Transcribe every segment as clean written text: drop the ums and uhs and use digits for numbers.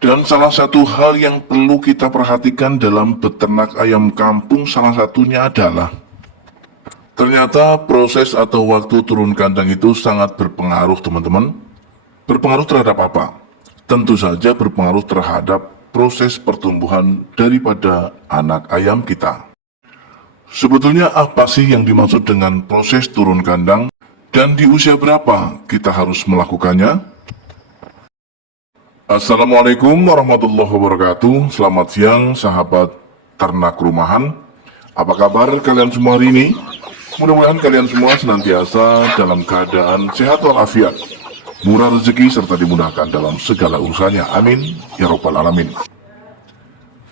Dan salah satu hal yang perlu kita perhatikan dalam beternak ayam kampung salah satunya adalah ternyata proses atau waktu turun kandang itu sangat berpengaruh teman-teman. Berpengaruh terhadap apa? Tentu saja berpengaruh terhadap proses pertumbuhan daripada anak ayam kita. Sebetulnya apa sih yang dimaksud dengan proses turun kandang dan di usia berapa kita harus melakukannya? Assalamualaikum warahmatullahi wabarakatuh. Selamat siang sahabat ternak rumahan. Apa kabar kalian semua hari ini? Mudah-mudahan kalian semua senantiasa dalam keadaan sehat walafiat, murah rezeki serta dimudahkan dalam segala urusannya. Amin ya robbal alamin.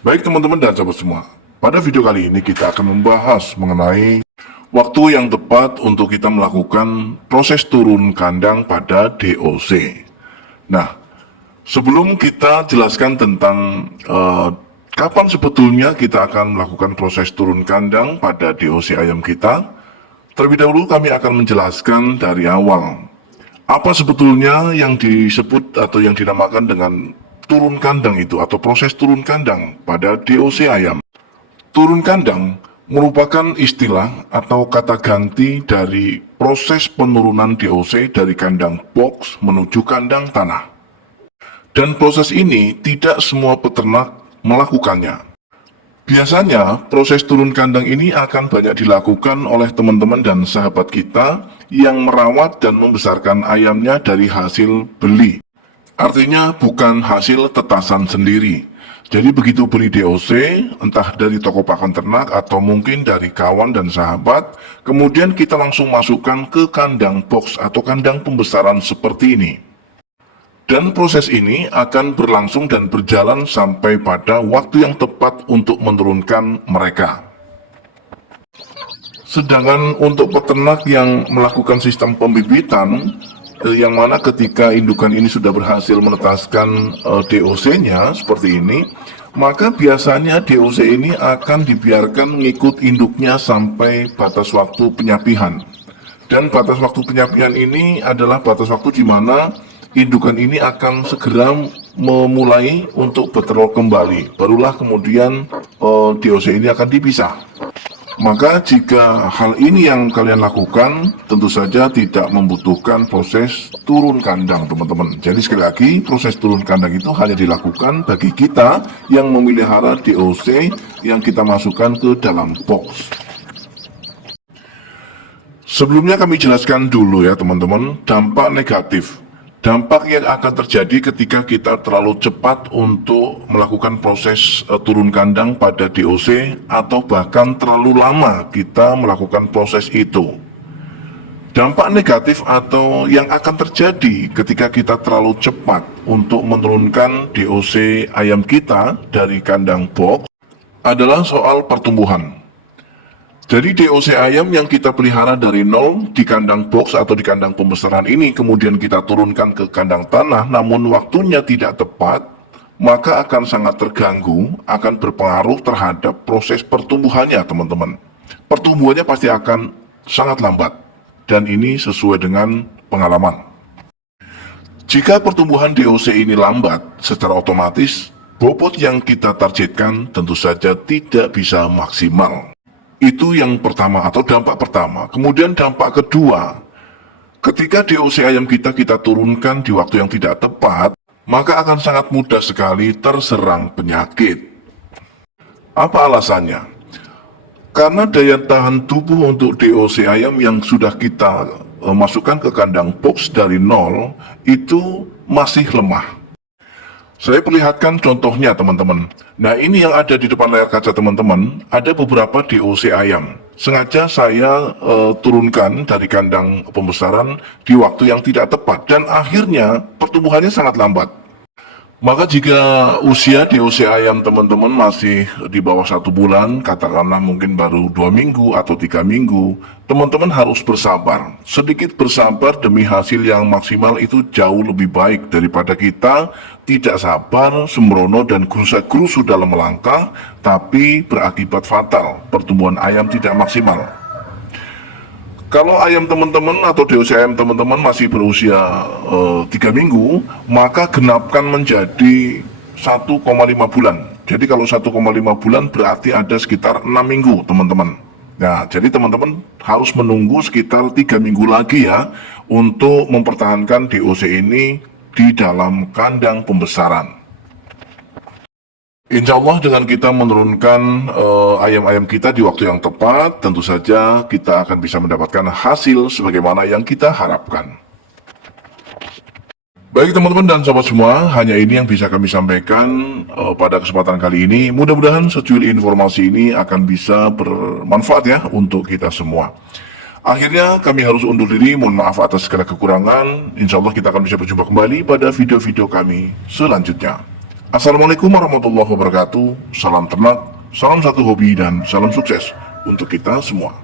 Baik teman-teman dan sahabat semua, pada video kali ini kita akan membahas mengenai waktu yang tepat untuk kita melakukan proses turun kandang pada DOC. Nah, sebelum kita jelaskan tentang kapan sebetulnya kita akan melakukan proses turun kandang pada DOC ayam kita, terlebih dahulu kami akan menjelaskan dari awal. Apa sebetulnya yang disebut atau yang dinamakan dengan turun kandang itu atau proses turun kandang pada DOC ayam. Turun kandang merupakan istilah atau kata ganti dari proses penurunan DOC dari kandang box menuju kandang tanah. Dan proses ini tidak semua peternak melakukannya. Biasanya proses turun kandang ini akan banyak dilakukan oleh teman-teman dan sahabat kita yang merawat dan membesarkan ayamnya dari hasil beli. Artinya bukan hasil tetasan sendiri. Jadi begitu beli DOC, entah dari toko pakan ternak atau mungkin dari kawan dan sahabat, kemudian kita langsung masukkan ke kandang box atau kandang pembesaran seperti ini. Dan proses ini akan berlangsung dan berjalan sampai pada waktu yang tepat untuk menurunkan mereka. Sedangkan untuk peternak yang melakukan sistem pembibitan, yang mana ketika indukan ini sudah berhasil menetaskan DOC-nya seperti ini, maka biasanya DOC ini akan dibiarkan mengikut induknya sampai batas waktu penyapihan. Dan batas waktu penyapihan ini adalah batas waktu di mana indukan ini akan segera memulai untuk bertelur kembali. Barulah kemudian DOC ini akan dipisah. Maka jika hal ini yang kalian lakukan, tentu saja tidak membutuhkan proses turun kandang teman-teman. Jadi sekali lagi, proses turun kandang itu hanya dilakukan bagi kita yang memelihara DOC yang kita masukkan ke dalam box. Sebelumnya kami jelaskan dulu ya teman-teman, dampak negatif. Dampak yang akan terjadi ketika kita terlalu cepat untuk melakukan proses turun kandang pada DOC atau bahkan terlalu lama kita melakukan proses itu. Dampak negatif atau yang akan terjadi ketika kita terlalu cepat untuk menurunkan DOC ayam kita dari kandang box adalah soal pertumbuhan. Jadi DOC ayam yang kita pelihara dari nol di kandang box atau di kandang pembesaran ini kemudian kita turunkan ke kandang tanah namun waktunya tidak tepat, maka akan sangat terganggu, akan berpengaruh terhadap proses pertumbuhannya teman-teman. Pertumbuhannya pasti akan sangat lambat dan ini sesuai dengan pengalaman. Jika pertumbuhan DOC ini lambat, secara otomatis bobot yang kita targetkan tentu saja tidak bisa maksimal. Itu yang pertama atau dampak pertama. Kemudian dampak kedua, ketika DOC ayam kita turunkan di waktu yang tidak tepat, maka akan sangat mudah sekali terserang penyakit. Apa alasannya? Karena daya tahan tubuh untuk DOC ayam yang sudah kita masukkan ke kandang box dari nol itu masih lemah. Saya perlihatkan contohnya teman-teman. Nah ini yang ada di depan layar kaca teman-teman, ada beberapa DOC ayam. Sengaja saya turunkan dari kandang pembesaran di waktu yang tidak tepat dan akhirnya pertumbuhannya sangat lambat. Maka jika usia DOC ayam teman-teman masih di bawah 1 bulan, katakanlah mungkin baru 2 minggu atau 3 minggu, teman-teman harus bersabar. Sedikit bersabar demi hasil yang maksimal itu jauh lebih baik daripada kita tidak sabar, sembrono dan gerusa-gerusu dalam melangkah, tapi berakibat fatal, pertumbuhan ayam tidak maksimal. Kalau ayam teman-teman atau DOC ayam teman-teman masih berusia 3 minggu, maka genapkan menjadi 1,5 bulan. Jadi kalau 1,5 bulan berarti ada sekitar 6 minggu teman-teman. Nah, jadi teman-teman harus menunggu sekitar 3 minggu lagi ya untuk mempertahankan DOC ini di dalam kandang pembesaran. Insya Allah dengan kita menurunkan ayam-ayam kita di waktu yang tepat, tentu saja kita akan bisa mendapatkan hasil sebagaimana yang kita harapkan. Baik teman-teman dan sahabat semua, hanya ini yang bisa kami sampaikan pada kesempatan kali ini. Mudah-mudahan secuil informasi ini akan bisa bermanfaat ya untuk kita semua. Akhirnya kami harus undur diri, mohon maaf atas segala kekurangan. Insya Allah kita akan bisa berjumpa kembali pada video-video kami selanjutnya. Assalamualaikum warahmatullahi wabarakatuh. Salam ternak, salam satu hobi, dan salam sukses untuk kita semua.